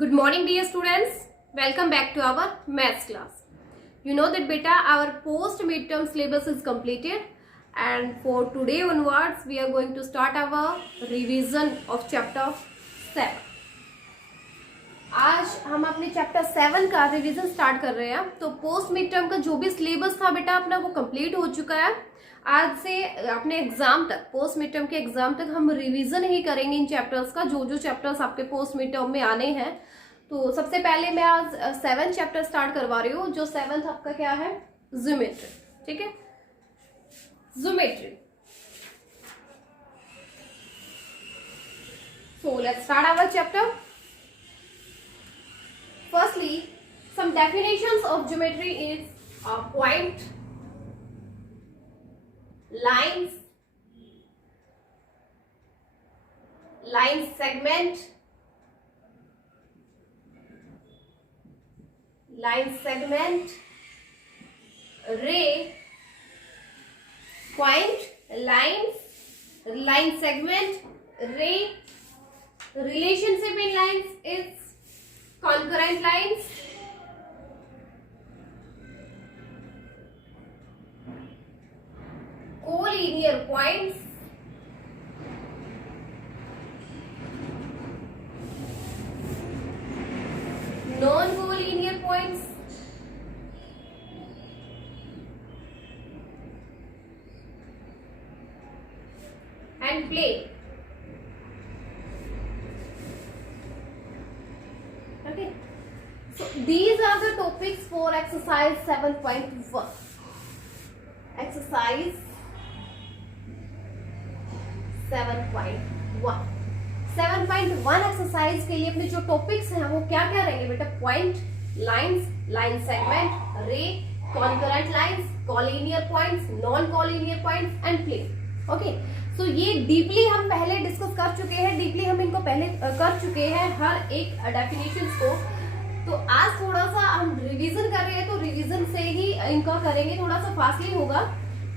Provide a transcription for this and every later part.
Good morning dear students. Welcome back to our maths class. You know that beta our post midterm syllabus is completed and for today onwards we are going to start our revision of chapter 7. आज हम अपने chapter 7 का revision start कर रहे हैं. तो post mid term का जो भी सिलेबस था बेटा अपना वो कंप्लीट हो चुका है. आज से अपने एग्जाम तक पोस्ट मिड टर्म के एग्जाम तक हम रिवीजन ही करेंगे इन चैप्टर्स का, जो जो चैप्टर्स आपके पोस्ट मिड टर्म में आने हैं. तो सबसे पहले मैं आज 7 चैप्टर स्टार्ट करवा रही हूँ. जो 7th आपका क्या है? ज्योमेट्री. ठीक है, geometry. So let's start our chapter. Firstly, some definitions of geometry is point, lines, line segment, ray, point, line segment, ray. Relationship in lines is concurrent lines, collinear points, non-collinear points, and plane. Okay, so these are the topics for exercise 7.1. Exercise 7.1. 7.1 exercise के लिए अपने जो topics हैं वो क्या क्या रहेंगे बेटा? Point, lines, line segment, ray, concurrent lines, collinear points, non collinear points and plane. Okay, so ये डीपली हम पहले डिस्कस कर चुके हैं, डीपली हम इनको पहले कर चुके हैं हर एक डेफिनेशंस को. तो आज थोड़ा सा हम रिवीजन कर रहे हैं, तो रिवीजन से ही इनका करेंगे, थोड़ा सा फास्टली होगा.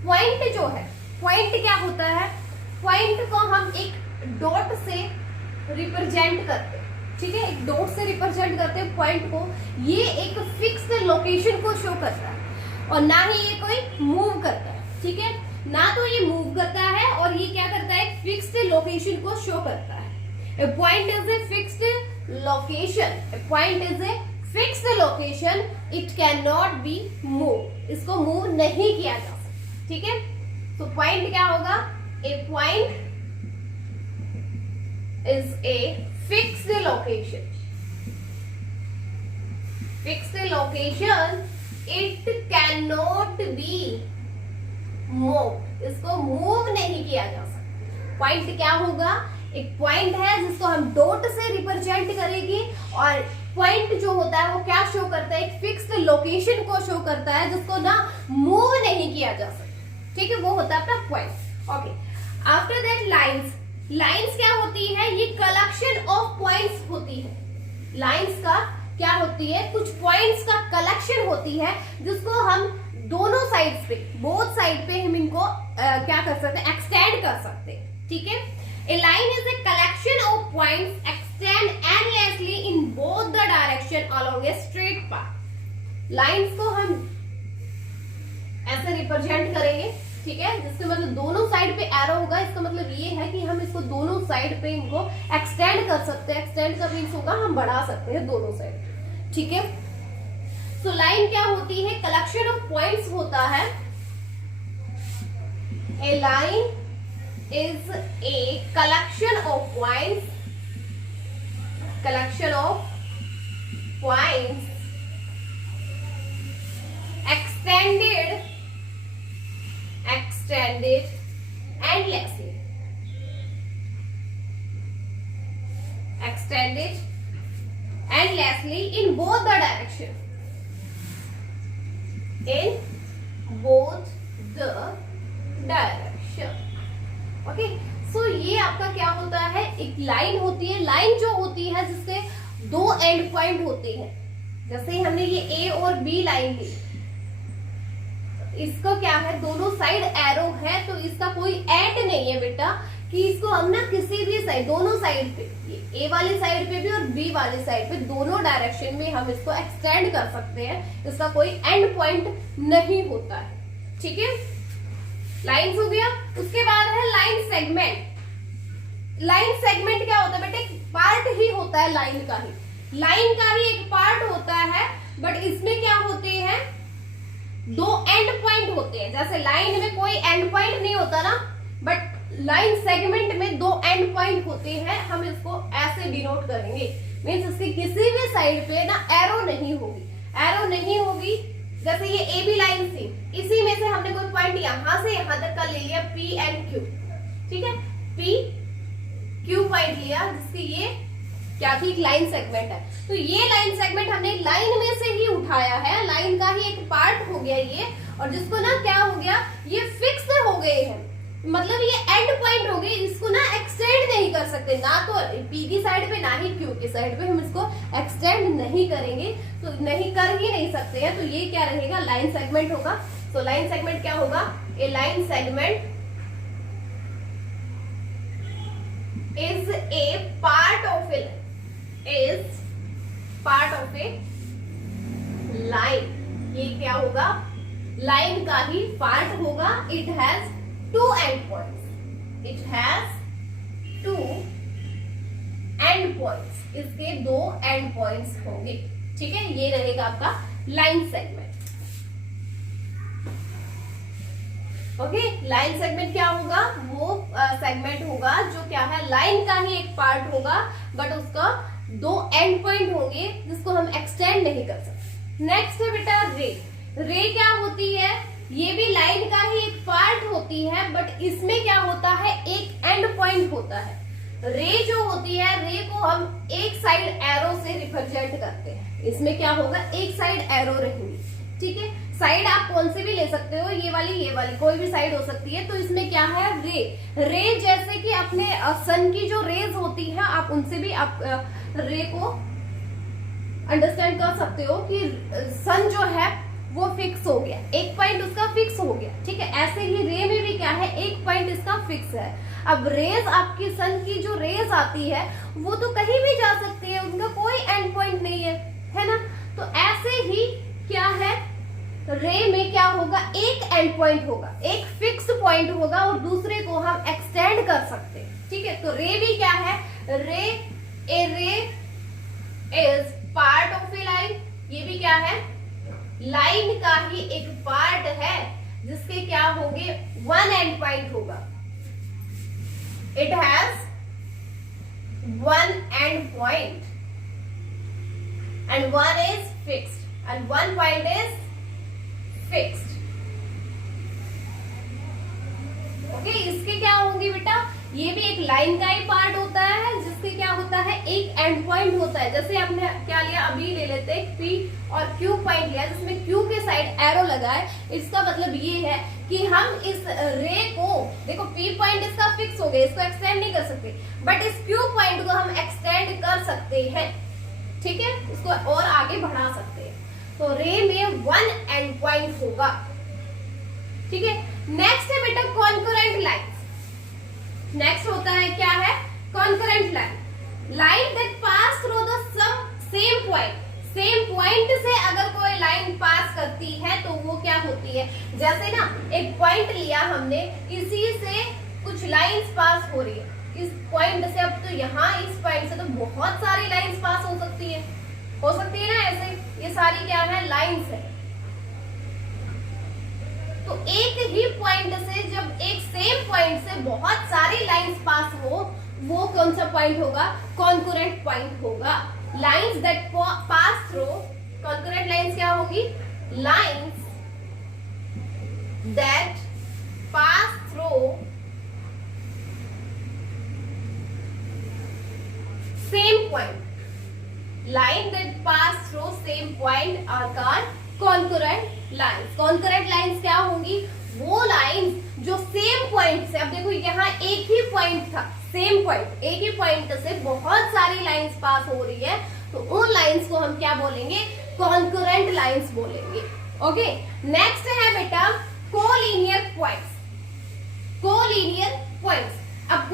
पॉइंट जो है, पॉइंट क्या होता है? पॉइंट को हम एक डॉट से रिप्रेजेंट करते हैं. ठीक है, एक डॉट से रिप्रेजेंट करते हैं पॉइंट को. ये एक फिक्स्ड लोकेशन को शो करता है और ना ही ये कोई मूव करता है. ठीक है, ना तो ये मूव करता है और ये क्या करता है? फिक्स्ड लोकेशन को शो करता है. A point is a fixed location. A point is a fixed location. It cannot be moved. इसको मूव नहीं किया जा सकता. ठीक है, तो पॉइंट क्या होगा? A point is a fixed location. Fixed location. It cannot be moved. इसको मूव नहीं किया जा सकता. पॉइंट क्या होगा? एक पॉइंट है जिसको हम डॉट से रिप्रेजेंट करेंगे और पॉइंट जो होता है वो क्या शो करता है? एक फिक्स्ड लोकेशन को शो करता है जिसको ना मूव नहीं किया जा सकता. ठीक है, वो होता है अपना point. Okay, after that lines. Lines क्या होती है? ये कलेक्शन ऑफ पॉइंट्स होती है. लाइंस का क्या होती है? कुछ पॉइंट्स का कलेक्शन होती है जिसको हम दोनों साइड्स पे, बोथ साइड पे हम इनको क्या कर सकते हैं? एक्सटेंड कर सकते हैं. ठीक है, a line is a collection of points extend endlessly in both the direction along a straight path. Lines को हम ऐसे रिप्रेजेंट करेंगे. ठीक है, जिसके मतलब दोनों साइड पे एरो होगा. इसका मतलब ये है कि हम इसको दोनों साइड पे इनको एक्सटेंड कर सकते हैं. एक्सटेंड का मीन्स होगा हम बढ़ा सकते हैं दोनों साइड. ठीक है, सो लाइन क्या होती है? कलेक्शन ऑफ पॉइंट्स होता है. ए line is a collection of points extended endlessly in both the direction. Okay, so ये आपका क्या होता है? एक लाइन होती है. लाइन जो होती है जिसके दो एंड पॉइंट होते हैं. जैसे हमने ये ए और बी लाइन ली, इसका क्या है? दोनों साइड एरो है तो इसका कोई एंड नहीं है बेटा. कि इसको हम ना किसी भी साइड, दोनों साइड पे, ए वाली साइड पे भी और बी वाली साइड पे, दोनों डायरेक्शन में हम इसको एक्सटेंड कर सकते हैं। इसका कोई एंड पॉइंट नहीं होता है, ठीक है। लाइंस हो गया। उसके बाद है लाइन सेगमेंट। लाइन सेगमेंट क्या होता है बेटे? एक पार्ट ही होता है लाइन का ही, लाइन का ही एक पार्ट होता है, बट इसमें क्या होते हैं, दो एंड पॉइंट होते हैं। जैसे लाइन में कोई एंड पॉइंट नहीं होता ना, बट लाइन सेगमेंट में दो एंड पॉइंट होते हैं। हम इसको ऐसे डिनोट करेंगे, मीन्स इसकी किसी भी साइड पे ना एरो नहीं होगी, एरो नहीं होगी। जैसे ये ए बी लाइन थी, इसी में से हमने कोई पॉइंट यहां से यहां तक का ले लिया, पी एंड क्यू, ठीक है, पी क्यू पॉइंट लिया, जिसकी ये क्या थी, लाइन सेगमेंट है। तो ये लाइन सेगमेंट हमने लाइन में से ही उठाया है, लाइन का ही एक पार्ट हो गया ये, और जिसको ना क्या हो गया, ये फिक्स हो गए हैं, मतलब ये एंड पॉइंट हो गए, इसको ना एक्सटेंड नहीं कर सकते, ना तो पी की साइड पे ना ही क्यू की साइड पे हम इसको एक्सटेंड नहीं करेंगे, तो नहीं कर ही नहीं सकते हैं। तो ये क्या रहेगा, लाइन सेगमेंट होगा। तो लाइन सेगमेंट क्या होगा, a line segment is a part of a, is part of a line. ये क्या होगा, लाइन का ही पार्ट होगा। It has two end points, it has two end points, इसके दो end points होंगे, ठीक है। ये रहेगा आपका line segment. Okay, line segment क्या होगा, वो सेगमेंट होगा जो क्या है, लाइन का ही एक पार्ट होगा, बट उसका दो एंड पॉइंट होंगे जिसको हम एक्सटेंड नहीं कर सकते। नेक्स्ट है बेटा रे। रे क्या होती है, ये भी लाइन का ही एक पार्ट होती है, बट इसमें क्या होता है, एक एंड पॉइंट होता है। रे जो होती है, रे को हम एक साइड एरो से रिप्रेजेंट करते हैं। इसमें क्या होगा, एक साइड एरो रहेगी, ठीक है। साइड आप कौन सी भी ले सकते हो, ये वाली कोई भी साइड हो सकती है। तो इसमें क्या है, रे, रे जैसे कि अपने सन की जो रेज होती है, आप उनसे भी आप रे को अंडरस्टैंड कर सकते हो कि सन जो है वो फिक्स हो गया, एक पॉइंट उसका फिक्स हो गया, ठीक है। ऐसे ही रे में भी क्या है, एक पॉइंट इसका फिक्स है। अब रेज, आपकी सन की जो रेज आती है वो तो कहीं भी जा सकती है, उनका कोई एंड पॉइंट नहीं है ना। तो ऐसे ही क्या है, रे में क्या होगा, एक एंड पॉइंट होगा, एक फिक्स पॉइंट होगा, और दूसरे को हम एक्सटेंड कर सकते हैं, ठीक है। तो रे भी क्या है, रे, ए रे is part of a line. ये भी क्या है, लाइन का ही एक पार्ट है, जिसके क्या होंगे, वन एंड पॉइंट होगा। It has one and point and one is fixed and one point is fixed. Okay, इसके क्या होंगे बेटा, ये भी एक लाइन का ही पार्ट होता है, जिसके क्या होता है, एक एंड पॉइंट होता है। जैसे आपने क्या लिया, अभी ले लेते हैं पी और क्यू पॉइंट लिया, जिसमें क्यू के साइड एरो लगा है। इसका मतलब ये है कि हम इस रे को, देखो पी पॉइंट इसका फिक्स हो गया, इसको एक्सटेंड नहीं कर सकते, बट इस क्यू पॉइंट को हम एक्सटेंड कर सकते हैं, ठीक है, इसको और आगे बढ़ा सकते हैं। तो रे में वन एंड पॉइंट होगा, ठीक है। नेक्स्ट है बेटा कॉन्करेंट लाइन। नेक्स्ट होता है क्या है, concurrent line, line that pass through the same point. Same point से अगर कोई लाइन पास करती है तो वो क्या होती है, जैसे ना एक पॉइंट लिया हमने, इसी से कुछ लाइंस पास हो रही है, इस पॉइंट से, अब तो यहाँ इस पॉइंट से तो बहुत सारी लाइंस पास हो सकती है ना, ऐसे ये सारी क्या है, लाइंस है। तो एक ही पॉइंट से जब एक सेम पॉइंट से बहुत सारी लाइंस पास हो, वो कौन सा पॉइंट होगा, कॉन्करेंट पॉइंट होगा। Lines that pass through, concurrent lines क्या होगी, lines that pass through same point, line that pass through same point are called concurrent lines. Concurrent lines क्या होंगी, वो लाइंस जो सेम पॉइंट से, अब देखो यहाँ एक ही पॉइंट था, सेम पॉइंट, एक ही पॉइंट से बहुत सारी लाइंस पास हो रही है, तो उन लाइंस को हम क्या बोलेंगे, कॉन्करेंट लाइंस बोलेंगे। ओके, नेक्स्ट है बेटा कोलिनियर पॉइंट्स। कोलिनियर पॉइंट्स, अब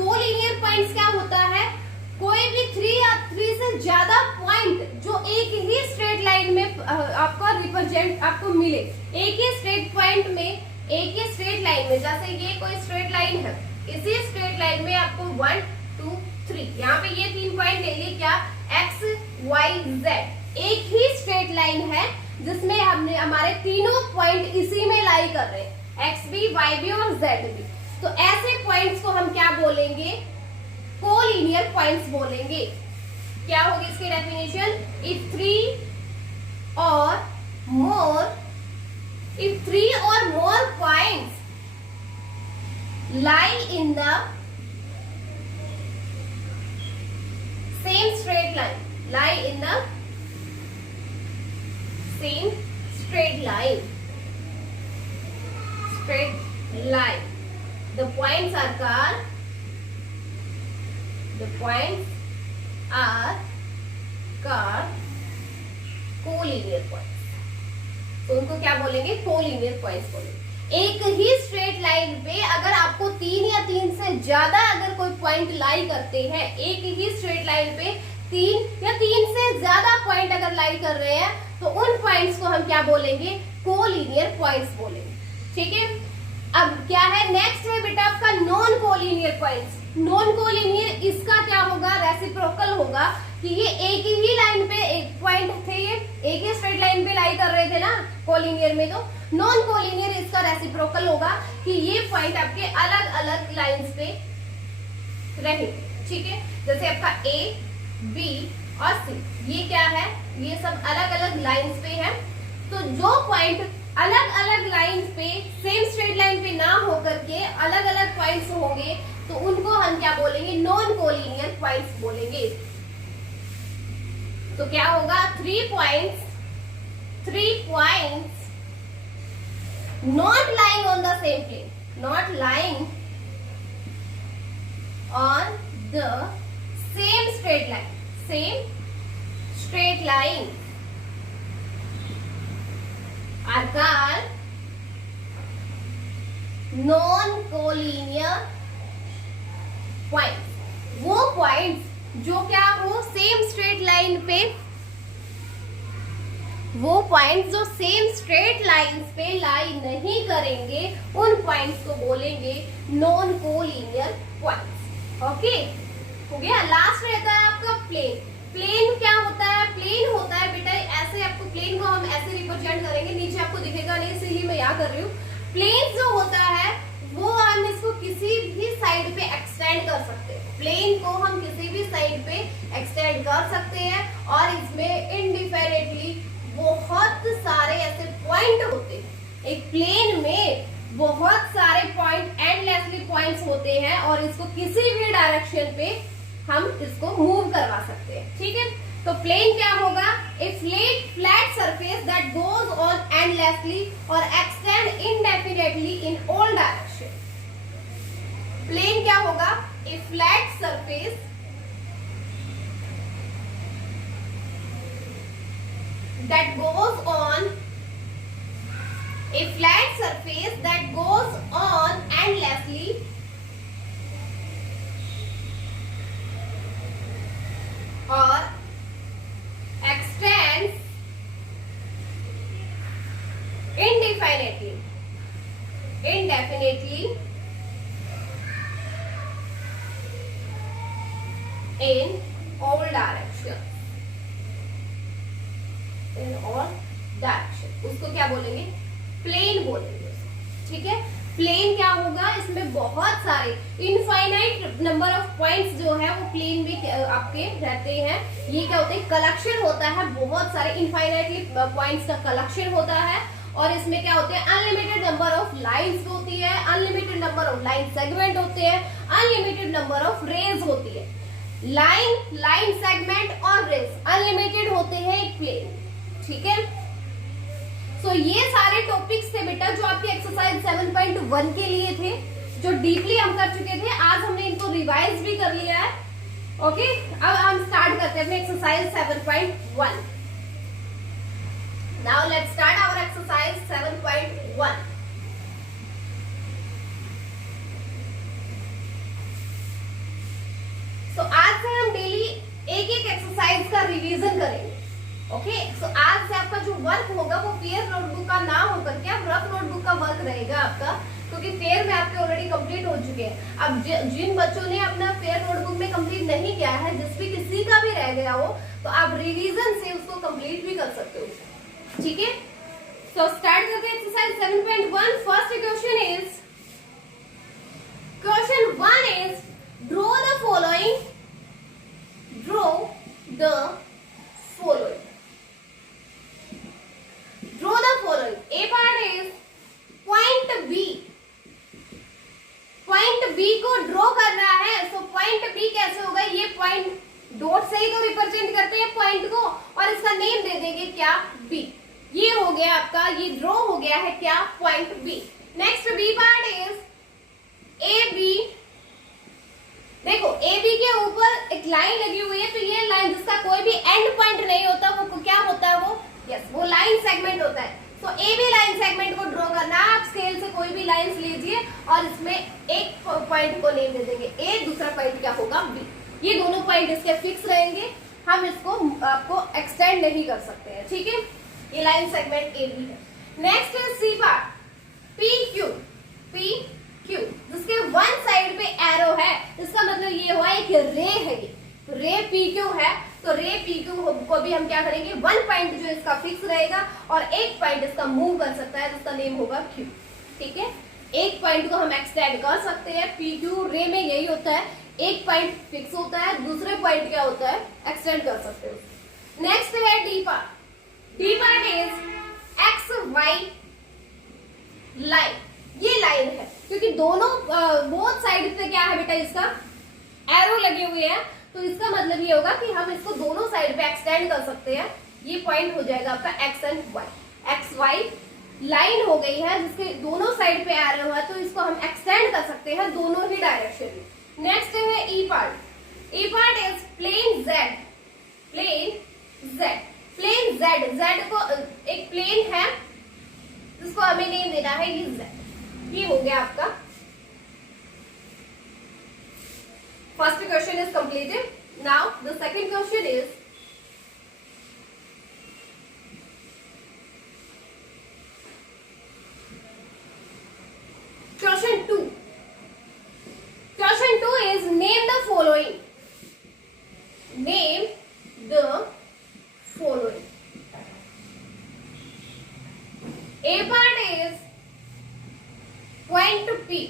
से ज्यादा पॉइंट जो एक ही स्ट्रेट लाइन में आपको रिप्रेजेंट आपको मिले, एक ही स्ट्रेट पॉइंट में, एक ही स्ट्रेट लाइन में, जैसे ये कोई स्ट्रेट लाइन है, इसी स्ट्रेट लाइन में आपको 1 2 3 यहाँ पे ये 3 पॉइंट ले लिए, क्या x y z, एक ही स्ट्रेट लाइन है जिसमें हमने हमारे तीनों पॉइंट इसी में लाई कर रहे हैं, x भी y भी और z भी। तो ऐसे पॉइंट्स को हम क्या बोलेंगे, कोलिनियर पॉइंट्स बोलेंगे। क्या होगी इसकी डेफिनेशन, इफ थ्री और more points lie in the same straight line, lie in the same straight line, the points are called collinear points. तो उनको क्या बोलेंगे, कोलिनियर पॉइंट्स बोलेंगे। एक ही स्ट्रेट लाइन पे अगर आपको 3 या 3 से ज्यादा अगर कोई पॉइंट लाई करते हैं, एक ही स्ट्रेट लाइन पे 3 या 3 से ज्यादा पॉइंट अगर लाई कर रहे हैं, तो उन पॉइंट्स को हम क्या बोलेंगे, कोलिनियर पॉइंट्स बोलेंगे। ठीक है, अब क्या है, नेक्स्ट है बेटा आपका non collinear points. Non collinear, इसका क्या होगा, रेसिप्रोकल होगा, कि ये एक ही लाइन पे एक पॉइंट थे, ये एक ही स्ट्रेट लाइन पे लाई कर रहे थे ना कोलिनियर में। तो नॉन कोलिनियर इसका रेसिप्रोकल होगा कि ये पॉइंट आपके अलग अलग लाइंस पे रहेंगे। ठीक है, जैसे आपका ए बी और सी, ये क्या है, ये सब अलग अलग लाइंस पे है। तो जो पॉइंट अलग अलग लाइंस पे सेम स्ट्रेट लाइन पे ना होकर के अलग अलग पॉइंट्स होंगे, तो उनको हम क्या बोलेंगे, नॉन कोलिनियर पॉइंट्स बोलेंगे। तो क्या होगा, 3 points not lying on the same plane, not lying on the same straight line are called non-collinear points। वो पॉइंट्स जो क्या हो सेम स्ट्रेट लाइन पे, वो पॉइंट्स जो सेम स्ट्रेट लाइंस पे लाई नहीं करेंगे, उन पॉइंट्स को बोलेंगे नॉन कोलिनियर पॉइंट्स। ओके, हो गया। लास्ट रहता है आपका प्लेन। प्लेन क्या होता है, प्लेन होता है बेटा ऐसे, आपको प्लेन को हम ऐसे रिप्रेजेंट करेंगे, नीचे आपको दिखेगा नहीं इसीलिए मैं यहाँ कर रही हूँ। प्लेन जो होता है वो हम इसको किसी भी साइड पे एक्सटेंड कर सकते हैं, प्लेन को हम किसी भी साइड पे एक्सटेंड कर सकते हैं, और इसमें इनडिफिनिटली बहुत सारे ऐसे पॉइंट होते हैं। एक प्लेन में बहुत सारे पॉइंट, एंडलेसली पॉइंट्स होते हैं, और इसको किसी भी डायरेक्शन पे हम इसको मूव करवा सकते हैं। ठीक है, तो प्लेन क्या होगा, a flat surface that goes on endlessly और extend indefinitely in all direction. Plane क्या होगा, a flat surface that goes on endlessly or extends indefinitely in all directions, उसको क्या बोलेंगे, प्लेन बोलेंगे। ठीक है, प्लेन क्या होगा, इसमें बहुत सारे इनफाइनाइट नंबर ऑफ पॉइंट्स जो है वो प्लेन में आपके रहते हैं। ये क्या होते हैं, कलेक्शन होता है, बहुत सारे इनफाइनाइटली पॉइंट्स का कलेक्शन होता है, और इसमें क्या होते हैं, अनलिमिटेड नंबर ऑफ लाइंस होती है, unlimited number of line segment होते हैं, अनलिमिटेड नंबर ऑफ रेज होती है। लाइन सेगमेंट और रेज अनलिमिटेड होते हैं एक प्लेन। ठीक है, तो ये सारे टॉपिक्स थे बेटा जो आपके एक्सरसाइज 7.1 के लिए थे, जो डीपली हम कर चुके थे। आज हमने इनको रिवाइज भी कर लिया है। ओके, अब हम स्टार्ट करते हैं अपने exercise 7.1। Now let's start our exercise 7.1। तो आज से हम डेली एक एक एक्सरसाइज का रिवीजन करेंगे। ओके, सो आज से आपका जो वर्क होगा वो फेयर नोटबुक का ना होकर के अब रफ नोटबुक का वर्क रहेगा आपका, क्योंकि फेयर में आपके ऑलरेडी कंप्लीट हो चुके हैं। अब जिन बच्चों ने अपना फेयर नोटबुक में कंप्लीट नहीं किया है, जिस भी किसी का भी रह गया हो, तो आप रिवीजन से उसको कंप्लीट भी कर सकते हो। ठीक है, तो स्टार्ट करते हैं exercise 7.1। First question is, question 1 is draw the following, draw the following, draw the following. A part is point B, point B को ड्रॉ करना है। सो पॉइंट बी कैसे होगा, ये पॉइंट डॉट से ही तो रिप्रेजेंट करते हैं पॉइंट को, और इसका नेम दे देंगे क्या, बी। ये हो गया आपका, ये ड्रॉ हो गया है क्या, point B. Next B part is A B. देखो ए बी के ऊपर एक लाइन लगी हुई है, तो ये लाइन जिसका कोई भी एंड पॉइंट नहीं होता वो क्या होता है, वो यस वो लाइन सेगमेंट होता है। तो ए बी लाइन सेगमेंट को ड्रॉ करना है। आप स्केल से कोई भी लाइंस लीजिए और इसमें एक पॉइंट को नेम दे देंगे ए, दूसरा पॉइंट क्या होगा, बी। ये दोनों पॉइंट इसके फिक्स रहेंगे, हम इसको आपको एक्सटेंड नहीं कर सकते हैं। ठीक है, ये लाइन सेगमेंट ए बी है। नेक्स्ट है C part, P Q, P Q जिसके वन साइड पे एरो है, इसका मतलब ये हुआ एक रे है, ये तो रे पी क्यू है। तो रे पी क्यू को भी हम क्या करेंगे, वन पॉइंट जो इसका फिक्स रहेगा और एक पॉइंट इसका मूव कर सकता है, जिसका नेम होगा क्यू। ठीक है, एक पॉइंट को हम एक्सटेंड कर सकते हैं। पी क्यू रे में यही होता है, एक पॉइंट फिक्स होता है, दूसरे पॉइंट क्या होता है, एक्सटेंड कर सकते हो। नेक्स्ट है D part. D part is X Y line. ये लाइन है क्योंकि दोनों बोथ साइड पे क्या है बेटा, इसका एरो लगे हुए हैं, तो इसका मतलब ये होगा कि हम इसको दोनों साइड पे एक्सटेंड कर सकते हैं। ये पॉइंट हो जाएगा आपका X and Y. X Y line हो गई है जिसके दोनों साइड पे एरो है, तो इसको हम एक्सटेंड कर सकते हैं दोनों ही डायरेक्शन में। नेक्स्ट है E part. E part is plane Z, plane Z, plane Z. Z को एक प्लेन है जिसको हमें नेम देना है ये जेड। ये हो गया आपका first question is completed. Now the second question is, question 2. Question 2 is name the following, name the following. A part is point P,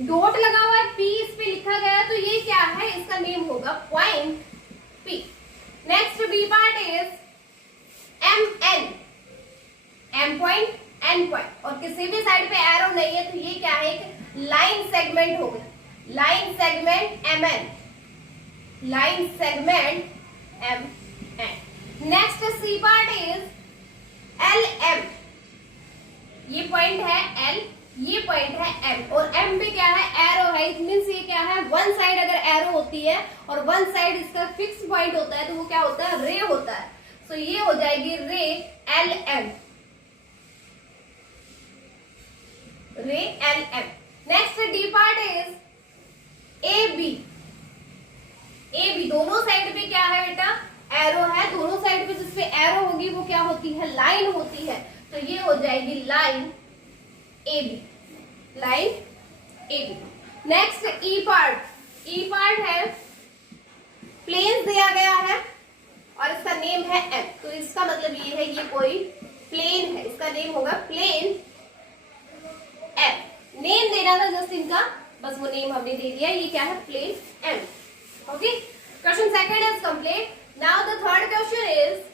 dot लगा हुआ है, पी इस पे लिखा गया है, तो ये क्या है, इसका नेम होगा point P. Next B part is M N, M point N point, और किसी भी साइड पे एरो नहीं है, तो ये क्या है, एक लाइन सेगमेंट हो गया, line segment M N, line segment M N. Next C part is L M. ये पॉइंट है एल, ये पॉइंट है एम, और एम पे क्या है, एरो है। इट मींस ये क्या है, वन साइड अगर एरो होती है और वन साइड इसका फिक्स पॉइंट होता है, तो वो क्या होता है, रे होता है। सो ये हो जाएगी ray L M, ray L M. Next D part is A B. A B दोनों साइड पे क्या है बेटा, एरो है। दोनों साइड पे जिसपे एरो होगी वो क्या होती है, लाइन होती है। तो ये हो जाएगी line A B, line A B. Next E part. E part है प्लेन दिया गया है और इसका नेम है एम, तो इसका मतलब ये है ये कोई प्लेन है, इसका नेम होगा प्लेन एम। नेम देना था जस्ट इनका, बस वो नेम हमने दे दिया, ये क्या है, plane M. Okay, question second is complete. Now the third question is,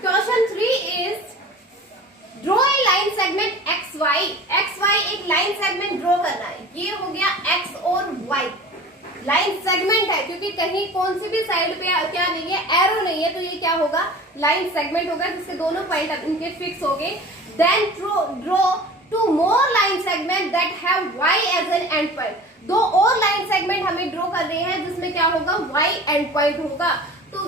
question 3 is draw a line segment X Y. X Y एक लाइन सेगमेंट ड्रॉ करना है। ये हो गया एक्स और वाई, लाइन सेगमेंट है क्योंकि कहीं कौन सी भी साइड पे क्या नहीं है, एरो नहीं है, तो ये क्या होगा, लाइन सेगमेंट होगा जिससे दोनों पॉइंट इनके फिक्स हो गए। Then draw two more line segment that have Y as an end point. दो और लाइन सेगमेंट हमें ड्रॉ कर रहे हैं जिसमें क्या होगा, वाई एंड पॉइंट होगा। तो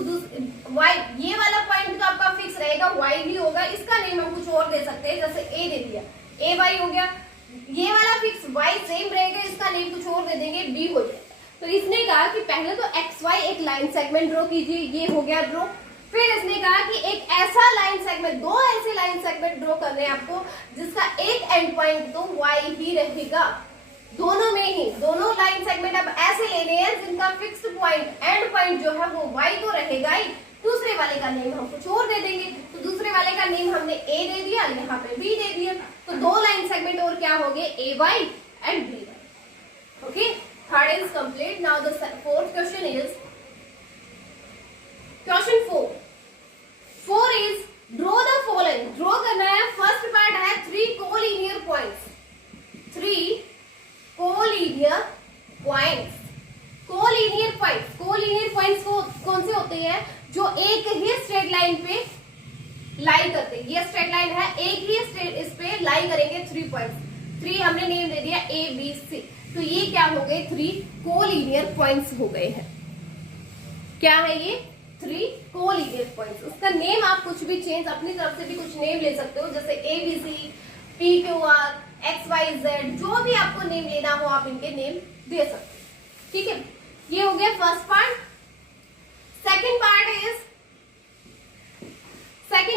वाई, ये वाला पॉइंट तो आपका फिक्स रहेगा, वाई भी होगा। इसका नेम हम कुछ और दे सकते हैं, जैसे ए दे दिया, ए वाई हो गया। ये वाला फिक्स y सेम रहेगा, इसका नेम कुछ और दे देंगे, b हो जाएगा। तो इसने कहा कि पहले तो xy एक लाइन सेगमेंट ड्रॉ कीजिए, ये हो गया ड्रॉ। फिर इसने कहा कि एक ऐसा लाइन सेगमेंट, दो ऐसे लाइन सेगमेंट ड्रॉ करने हैं आपको जिसका एक एंड पॉइंट तो y ही रहेगा, दोनों में ही, दोनों लाइन सेगमेंट अब ऐसे लेने हैं जिनका फिक्स्ड पॉइंट एंड पॉइंट जो है वो y तो रहेगा ही, दूसरे वाले का नेम हम कुछ और दे देंगे। तो दूसरे वाले का नेम हमने a दे दिया, यहाँ पे b दे दिया, तो दो लाइन सेगमेंट और क्या हो गए, ay and by। Okay, third is complete. Now the fourth question is question 4 is draw the following. Draw करना है, फर्स्ट पार्ट है 3 collinear points, 3 collinear points. Collinear points, collinear points कौन से होते हैं, जो एक ही स्ट्रेट लाइन पे लाई करते हैं। ये स्ट्रेट लाइन है, एक ही स्ट्रेट इस पे लाई करेंगे 3 पॉइंट्स। 3 हमने नेम दे दिया A B C, तो ये क्या हो गए, 3 कोलिनियर पॉइंट्स हो गए हैं। क्या है ये, 3 कोलिनियर पॉइंट्स। उसका नेम आप कुछ भी चेंज, अपनी तरफ से भी कुछ नेम ले सकते हो, जैसे ABC, PQR, XYZ, जो भी आपको नेम लेना हो आप इनके नेम दे सकते हो। ठीक है, ये हो गया first part. Second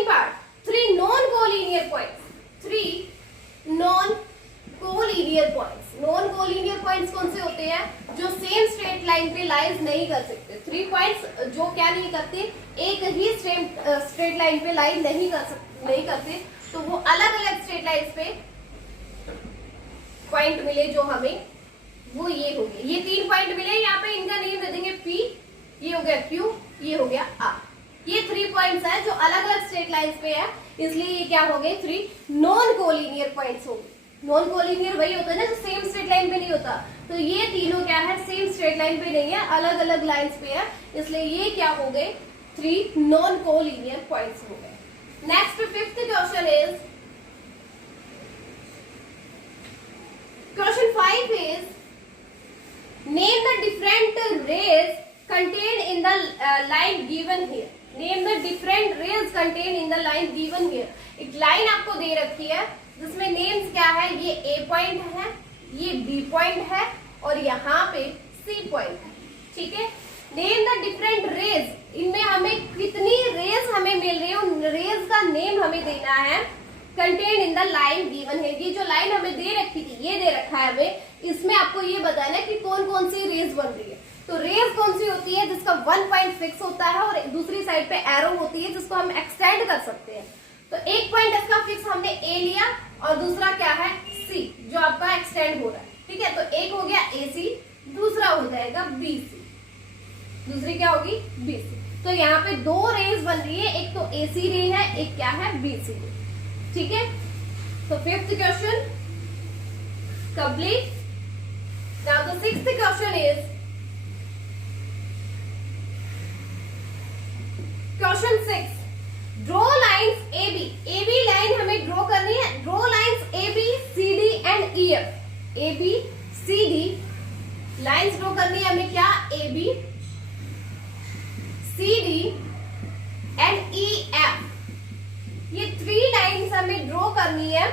part 3 non collinear points, 3 non collinear points. Non collinear points कौन से होते हैं, जो सेम स्ट्रेट लाइन पे लाइज नहीं कर सकते। 3 पॉइंट्स जो क्या नहीं करते, एक ही स्ट्रेट लाइन पे लाइन नहीं करते, तो वो अलग अलग स्ट्रेट लाइन पे पॉइंट मिले जो हमें, वो ये हो गए, ये 3 पॉइंट मिले, यहाँ पे इनका नेम दे देंगे P, ये हो गया Q, ये हो गया R। ये 3 पॉइंट्स है जो अलग अलग स्ट्रेट लाइंस पे है, इसलिए ये क्या हो गए, 3 नॉन कोलिनियर पॉइंट्स हो गए। नॉन कोलिनियर वही होता है ना जो सेम स्ट्रेट लाइन पे नहीं होता, तो ये तीनों क्या है, सेम स्ट्रेट लाइन पे नहीं है, अलग अलग लाइंस पे है, इसलिए ये क्या हो गए, 3 नॉन कोलिनियर पॉइंट्स हो गए। Next fifth question is question 5 is name the different rays contained in the line given here। name the different rays contained in the line given here। एक लाइन आपको दे रखी है जिसमें नेम्स क्या है, ये A पॉइंट है, ये B पॉइंट है और यहाँ पे C पॉइंट है। ठीक है, नेम द डिफरेंट रेज, इनमें हमें कितनी रेज हमें मिल रही है, उन रेज का नेम हमें देना है। Contain in the line given है, ये जो लाइन हमें दे रखी थी, ये दे रखा है हमें, इसमें आपको ये बताना है कि कौन कौन सी रेज बन रही है। तो रेज कौन सी होती है, जिसका 1 पॉइंट फिक्स होता है और दूसरी साइड पे एरो होती है जिसको हम एक्सटेंड कर सकते हैं। तो एक पॉइंट इसका फिक्स हमने A लिया और दूसरा क्या है C, जो आपका एक्सटेंड हो रहा है। ठीक है, तो एक हो गया AC, दूसरा हो जाएगा BC, दूसरी क्या होगी BC। तो यहाँ पे 2 रेज बन रही है, एक तो AC रे है, एक क्या है BC रे। ठीक है, तो fifth question complete. Now the sixth question is question 6, draw lines AB। AB line हमें ड्रॉ करनी है, draw lines AB, CD and EF। AB CD lines draw करनी है हमें, क्या, AB CD एंड EF। ये 3 लाइन्स हमें ड्रॉ करनी है,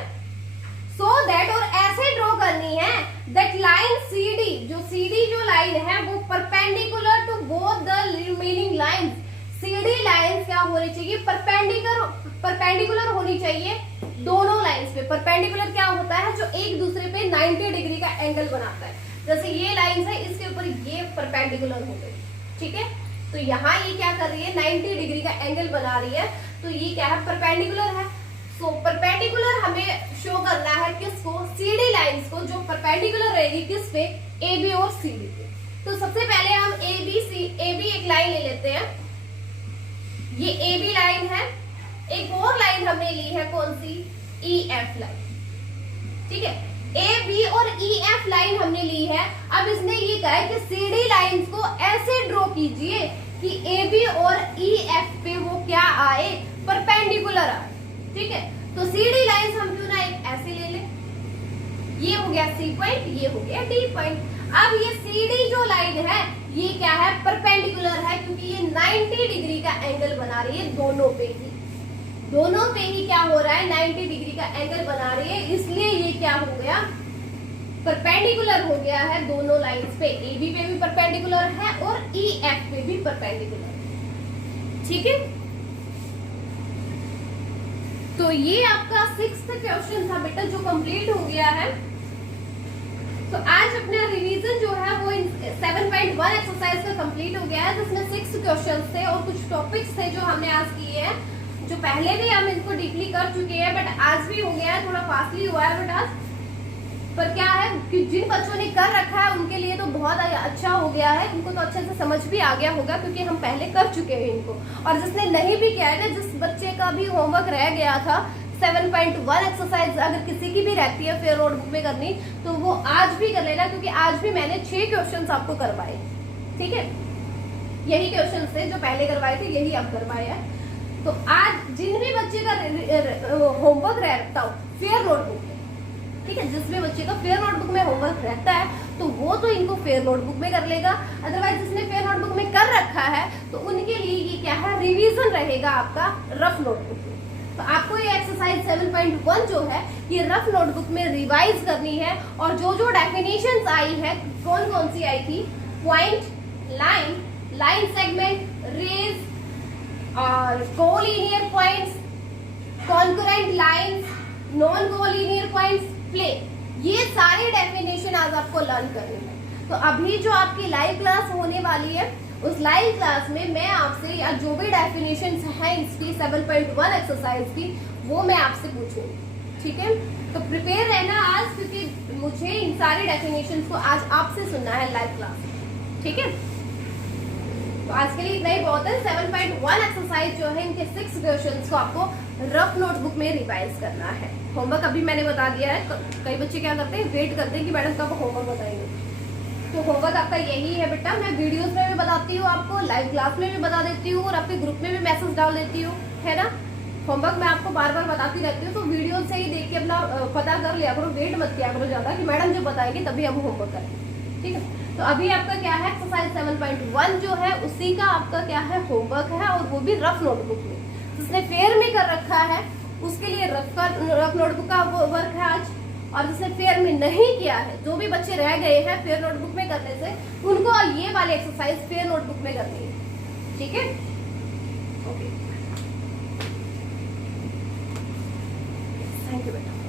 सो दैट, और ऐसे ड्रॉ करनी है दैट लाइन CD, जो CD जो लाइन है वो perpendicular to both the remaining lines. CD lines क्या होनी चाहिए, परपेंडिकुलर होनी चाहिए दोनों लाइंस पे। परपेंडिकुलर क्या होता है, जो एक दूसरे पे 90 डिग्री का एंगल बनाता है। जैसे ये लाइंस है, इसके ऊपर ये परपेंडिकुलर हो गई। ठीक है, तो यहाँ ये क्या कर रही है, 90 डिग्री का एंगल बना रही है, तो ये क्या है, परपेंडिकुलर है। सो परपेंडिकुलर हमें शो करना है किसको, CD लाइंस को, जो परपेंडिकुलर रहेगी किस पे, AB और CD पे। तो सबसे पहले हम AB एक लाइन ले लेते हैं, ये AB लाइन है, एक और लाइन हमने ली है कौन सी, EF लाइन। ठीक है, AB और EF लाइन हमने ली है। अब इसने ये कहा है कि CD लाइंस को ऐसे ड्रॉ कीजिए कि AB और EF पे वो क्या आए, परपेंडिकुलर आए। ठीक है, तो CD लाइंस हम क्यों ना एक ऐसे ले ले, ये हो गया C पॉइंट, ये हो गया D पॉइंट। अब ये CD जो लाइन है ये क्या है, परपेंडिकुलर है, क्योंकि ये 90 डिग्री का एंगल बना रही है, दोनों पे ही क्या हो रहा है, 90 डिग्री का एंगल बना रही है, इसलिए ये क्या हो गया, गया, परपेंडिकुलर हो गया है दोनों लाइंस पे, AB पे भी परपेंडिकुलर है और EF पे भी परपेंडिकुलर है। ठीक है, तो ये आपका 6th क्वेश्चन था बेटा जो कंप्लीट हो गया है। तो आज अपना रिवीजन जो है वो 7.1 एक्सरसाइज का कंप्लीट हो गया है, जिसमें 6 क्वेश्चंस थे और कुछ टॉपिक्स थे जो हमने आज किए हैं, जो पहले भी हम इनको डीपली कर चुके हैं, बट आज भी हो गया है, थोड़ा फास्टली हुआ है बट आज। पर क्या है कि जिन बच्चों ने कर रखा है उनके लिए तो बहुत अच्छा हो गया है, उनको तो अच्छे से समझ भी आ गया होगा क्योंकि हम पहले कर चुके हैं इनको। और जिसने नहीं भी किया है ना, जिस बच्चे का भी होमवर्क रह गया था 7.1 एक्सरसाइज अगर किसी की भी रहती है फेयर नोटबुक में करनी, तो वो आज भी कर लेना, क्योंकि आज भी मैंने 6 क्वेश्चंस आपको करवाए। ठीक है, यही क्वेश्चंस थे जो पहले करवाए थे, यही अब करवाए हैं। तो आज जिन भी बच्चे का होमवर्क रहता हो फेयर नोटबुक में, ठीक है, जिस भी बच्चे का फेयर नोटबुक में होमवर्क रहता है तो वो तो इनको फेयर नोटबुक में कर लेगा। अदरवाइज जिसने फेयर नोटबुक में कर रखा है तो उनके लिए ये क्या है, रिवीजन रहेगा आपका रफ नोटबुक में। तो आपको ये एक्सरसाइज 7.1 जो है ये रफ नोटबुक में रिवाइज करनी है, और जो जो डेफिनेशंस आई है, कौन कौन सी आई थी, point, line, line segment, rays और collinear points, concurrent lines, non collinear points, plane, ये सारे डेफिनेशन आज आपको लर्न करनी है। तो अभी जो आपकी लाइव क्लास होने वाली है उस लाइव क्लास में मैं आपसे या जो भी डेफिनेशन है इसकी 7.1 एक्सरसाइज की वो मैं आपसे पूछूंगी। ठीक है, तो प्रिपेयर रहना आज, क्योंकि मुझे इन सारे डेफिनेशन को आज आपसे सुनना है लाइव क्लास। ठीक है, तो आज के लिए इतना ही बहुत है। 7.1 एक्सरसाइज जो है इनके 6 क्वेश्चंस को आपको रफ नोटबुक में रिवाइज करना है। होमवर्क अभी मैंने बता दिया है, कई बच्चे क्या करते हैं, वेट करते हैं कि मैडम कब होमवर्क बताएंगे। तो होमवर्क आपका यही है बेटा, मैं वीडियोस में भी बताती हूँ आपको, लाइव क्लास में भी बता देती हूँ और आपके ग्रुप में भी मैसेज डाल देती हूँ, है ना। होमवर्क मैं आपको बार बार बताती रहती हूँ, तो वीडियो से ही देख के अपना पता कर लिया करो, वेट मत किया करो ज्यादा कि मैडम जो बताएगी तभी हम होमवर्क करेंगे। ठीक है, तो अभी आपका क्या है, एक्सरसाइज 7.1 जो है उसी का आपका क्या है, होमवर्क है, और वो भी रफ नोटबुक में। जिसने फेयर में कर रखा है उसके लिए रफ नोटबुक का वर्क है आज, और जिसने फेयर में नहीं किया है, जो भी बच्चे रह गए हैं फेयर नोटबुक में करने से, उनको ये वाली एक्सरसाइज फेयर नोटबुक में करनी है। ठीक है, ओके, थैंक यू बेटा।